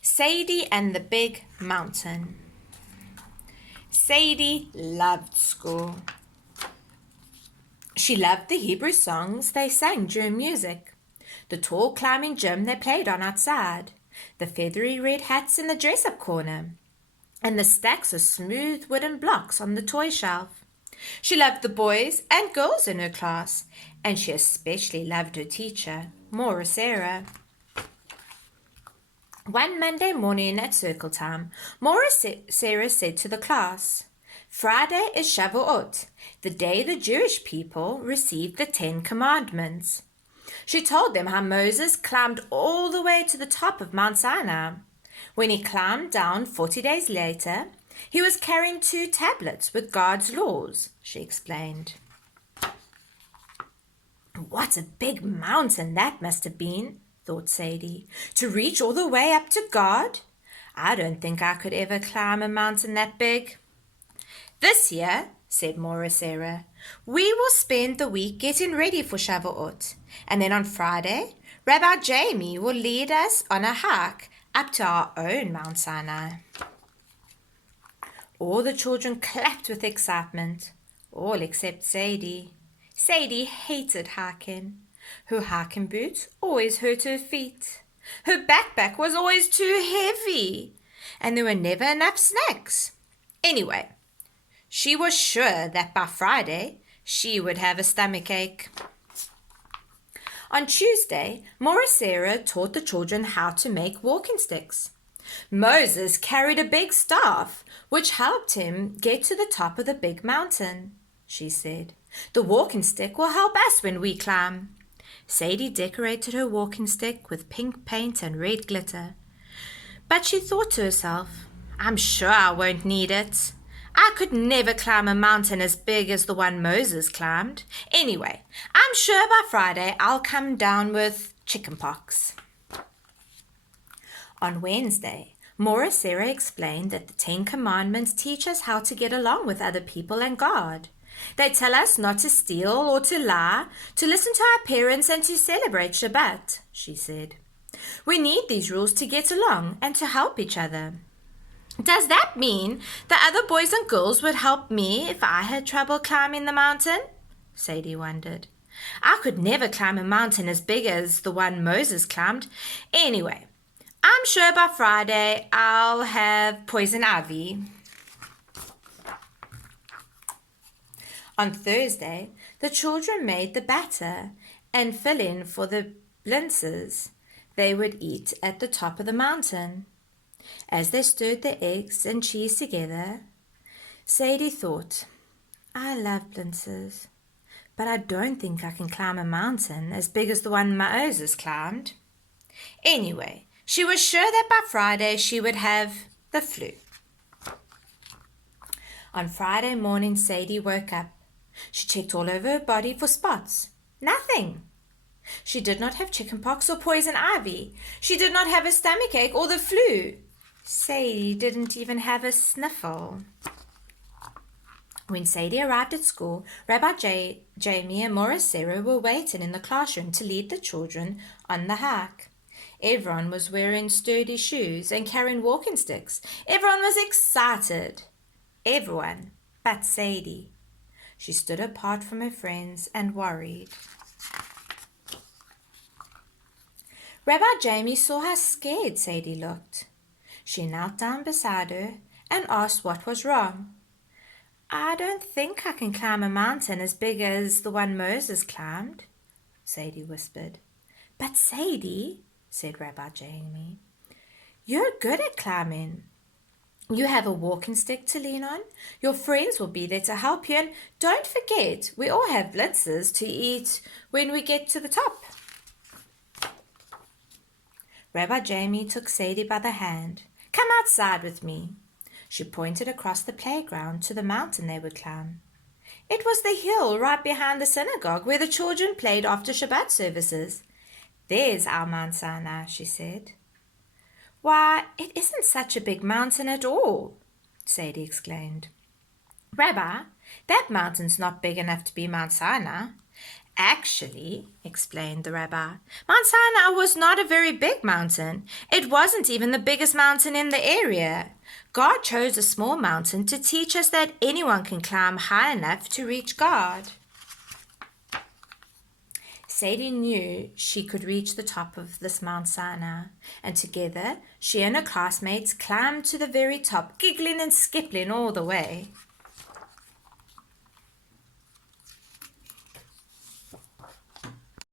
Sadie and the Big Mountain. Sadie loved school. She loved the Hebrew songs they sang during music, the tall climbing gym they played on outside, the feathery red hats in the dress-up corner, and the stacks of smooth wooden blocks on the toy shelf. She loved the boys and girls in her class, and she especially loved her teacher, Mora Sarah. One Monday morning at circle time, Mora Sarah said to the class, "Friday is Shavout, the day the Jewish people received the 10 Commandments." She told them how Moses climbed all the way to the top of Mount Sinai. When he climbed down 40 days later, he was carrying 2 tablets with God's laws, she explained. What a big mountain that must have been, thought Sadie, to reach all the way up to God. I don't think I could ever climb a mountain that big. This year, said Mora Sarah, we will spend the week getting ready for Shavuot, and then on Friday, Rabbi Jamie will lead us on a hike up to our own Mount Sinai. All the children clapped with excitement, all except Sadie. Sadie hated hiking. Her hiking boots always hurt her feet. Her backpack was always too heavy, and there were never enough snacks. Anyway, she was sure that by Friday she would have a stomachache. On Tuesday, Mora Sarah taught the children how to make walking sticks. Moses carried a big staff, which helped him get to the top of the big mountain, she said. The walking stick will help us when we climb. Sadie decorated her walking stick with pink paint and red glitter. But she thought to herself, I'm sure I won't need it. I could never climb a mountain as big as the one Moses climbed. Anyway, I'm sure by Friday I'll come down with chickenpox. On Wednesday, Mora Sarah explained that the 10 Commandments teach us how to get along with other people and God. They tell us not to steal or to lie, to listen to our parents and to celebrate Shabbat, she said. We need these rules to get along and to help each other. Does that mean the other boys and girls would help me if I had trouble climbing the mountain? Sadie wondered. I could never climb a mountain as big as the one Moses climbed. Anyway, I'm sure by Friday I'll have poison ivy. On Thursday, the children made the batter and fill-in for the blintzes they would eat at the top of the mountain. As they stirred the eggs and cheese together, Sadie thought, I love blintzes, but I don't think I can climb a mountain as big as the one Moses climbed. Anyway, she was sure that by Friday she would have the flu. On Friday morning, Sadie woke up. She checked all over her body for spots. Nothing. She did not have chickenpox or poison ivy. She did not have a stomachache or the flu. Sadie didn't even have a sniffle. When Sadie arrived at school, Rabbi Jamie and Mora Sarah were waiting in the classroom to lead the children on the hike. Everyone was wearing sturdy shoes and carrying walking sticks. Everyone was excited. Everyone but Sadie. She stood apart from her friends and worried. Rabbi Jamie saw how scared Sadie looked. She knelt down beside her and asked what was wrong. I don't think I can climb a mountain as big as the one Moses climbed, Sadie whispered. But Sadie, said Rabbi Jamie, you're good at climbing. You have a walking stick to lean on. Your friends will be there to help you. And don't forget, we all have blintzes to eat when we get to the top. Rabbi Jamie took Sadie by the hand. Come outside with me. She pointed across the playground to the mountain they would climb. It was the hill right behind the synagogue where the children played after Shabbat services. There's our Mount Sinai, she said. Why, it isn't such a big mountain at all, Sadie exclaimed. Rabbi, that mountain's not big enough to be Mount Sinai. Actually, explained the rabbi, Mount Sinai was not a very big mountain. It wasn't even the biggest mountain in the area. God chose a small mountain to teach us that anyone can climb high enough to reach God. Sadie knew she could reach the top of this Mount Sinai, and together she and her classmates climbed to the very top, giggling and skipping all the way.